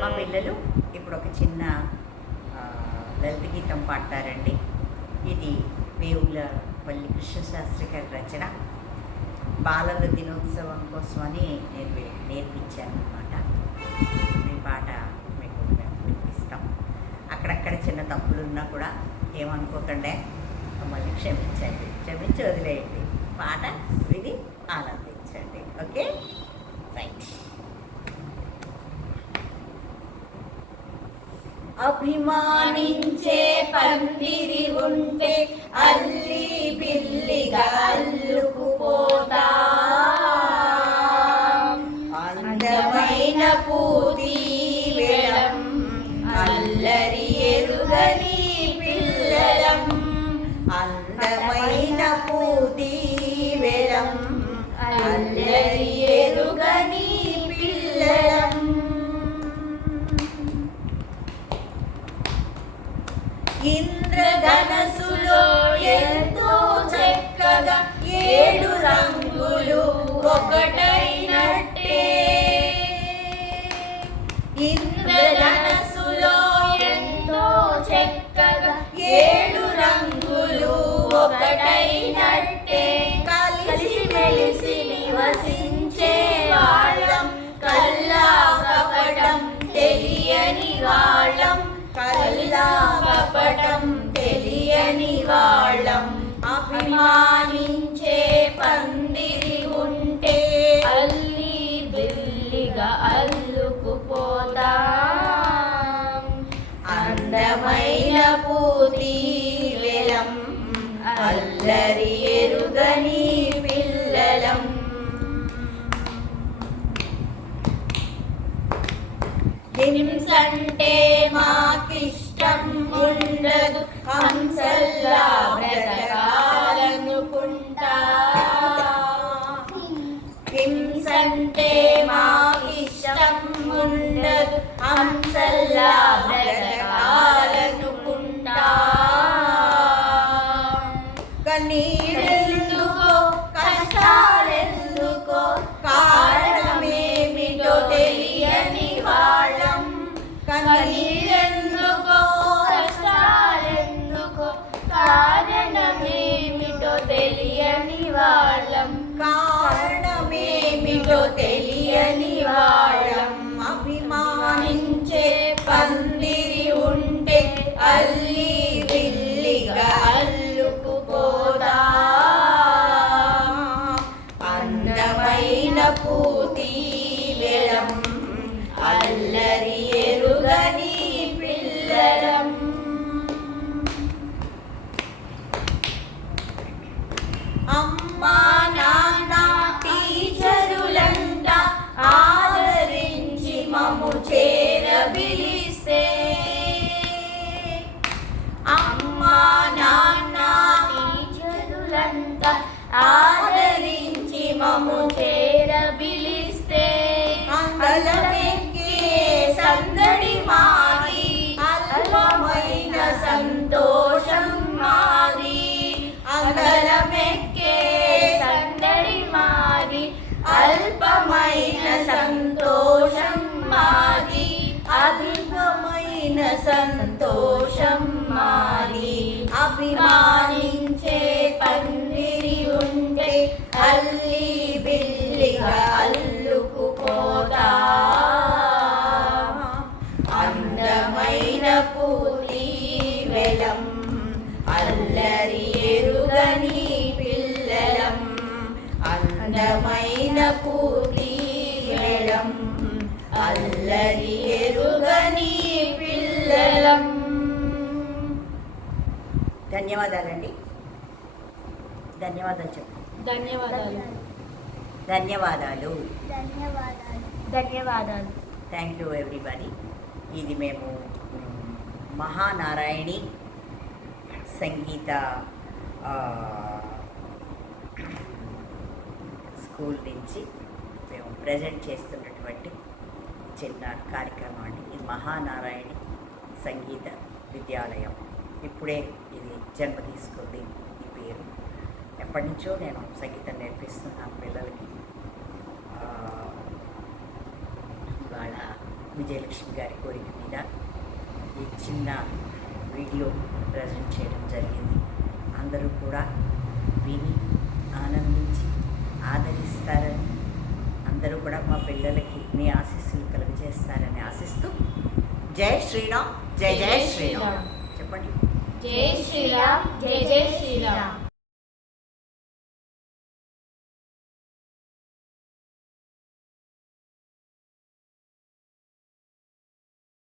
మా పిల్లలు ఇప్పుడు ఒక చిన్న లలిత గీతం పాడతారండి. ఇది వేవులపల్లి కృష్ణశాస్త్రి గారి రచన. బాలల దినోత్సవం కోసమని నేను నేర్పించాను అన్నమాట. ఈ పాట మీకు వినిపిస్తాం. అక్కడక్కడ చిన్న తప్పులున్నా కూడా ఏమనుకోకండి, మమ్మల్ని క్షమించి వదిలేయండి. పాట విని ఆనందించండి. Okay, right. అభిమానించే పందిరి ఉంటే అల్లి బిల్లిగా అల్లుకుపోతా, అందమైన పూదీవెళం అల్లరి ఎరుగని పిల్లలం, అందమైన పూదీవెళం అల్లరి ఎరుగని పిల్లలం. ఇంద్రధనస్సులో ఎంతో చక్కగా 7 రంగులు ఒకటైనట్టే, ఇంద్రధనస్సులో ఎంతో చక్కగా 7 రంగులు ఒకటైనట్టే, కలిసి మెలిసి నివసించే వాళ్ళం, కల్లా కపటం తెలియని వాళ్ళం, కల్లా కపటం తెలియని వాళ్ళం. అభిమానించే పందిరి ఉంటే అల్లి బిల్లిగా అల్లుకుపోతాం, అందమైన పూదీవెళం అల్లరి ఎరుగని పిల్లలం. హింసంటే మాకిష్టం ఉండదు, హంసల్లా బ్రతకాలనుకుంటా, హింసంటే మాకిష్టం ఉండదు, హంసల్లా బ్రతకాలనుకుంటా. కన్నీరెందుకో కష్టాలెందుకో కారణమేమిటో తెలియని వాళ్ళం, కన్నీరెందుకో కష్టాలెందుకో కారణమేమిటో తెలియని వాళ్ళం, కారణమేమిటో తెలియని వాళ్ళం. అభిమానించే పందిరి ఉంటే అల్లి బిల్లిగా అల్లుకుపోదా, అందమైన పూదీవెళం అల్లరి ఎరుగని పిల్లలం. అమ్మా నాన్న టీచరులంట ఆదరించి మమ్ము చేరబిలిస్తే, అమ్మా నాన్న టీచరులంట ఆదరించి మమ్ము చేరబిలిస్తే, అందలమెక్కే సందడి మాది అల్పమైన సంతోషం మాది, అందలమెక్కే సందడి మాది అల్పమైన సంతోషం మాది, అల్పమైన సంతోషం మాది. అభిమానించే పందిరి ఉంటే అల్లి బిల్లిగా అల్లుకుపోతా, అందమైన పూదీవెళం అల్లరి ఎరుగని పిల్లలం, అందమైన పూదీవెళం అల్లరి ఎరుగని పిల్లలం. ధన్యవాదాలండి. ధన్యవాదాలు చెప్పు. ధన్యవాదాలు. ధన్యవాదాలు. ధన్యవాదాలు. Thank you everybody. ఇది మేము మహానారాయణి సంగీత స్కూల్ నుంచి మేము ప్రజెంట్ చేస్తున్నటువంటి చిన్న కార్యక్రమం అండి. ఇది మహానారాయణి సంగీత విద్యాలయం. ఇప్పుడే ఇది జన్మ తీసుకుంది ఈ పేరు. ఎప్పటి నుంచో నేను సంగీతం నేర్పిస్తున్నాను పిల్లలకి. ఇవాళ విజయలక్ష్మి గారి కోరిక మీద ఈ చిన్న వీడియో ప్రజెంట్ చేయడం జరిగింది. అందరూ కూడా విని ఆనందించి ఆదరిస్తారని, అందరూ కూడా మా పిల్లలకి మీ ఆశీస్సులు కలుగజేస్తారని ఆశిస్తూ జై శ్రీరామ్, జై జై శ్రీరామ్ చెప్పండి. జై శ్రీరామ్, జై జై శ్రీరామ్.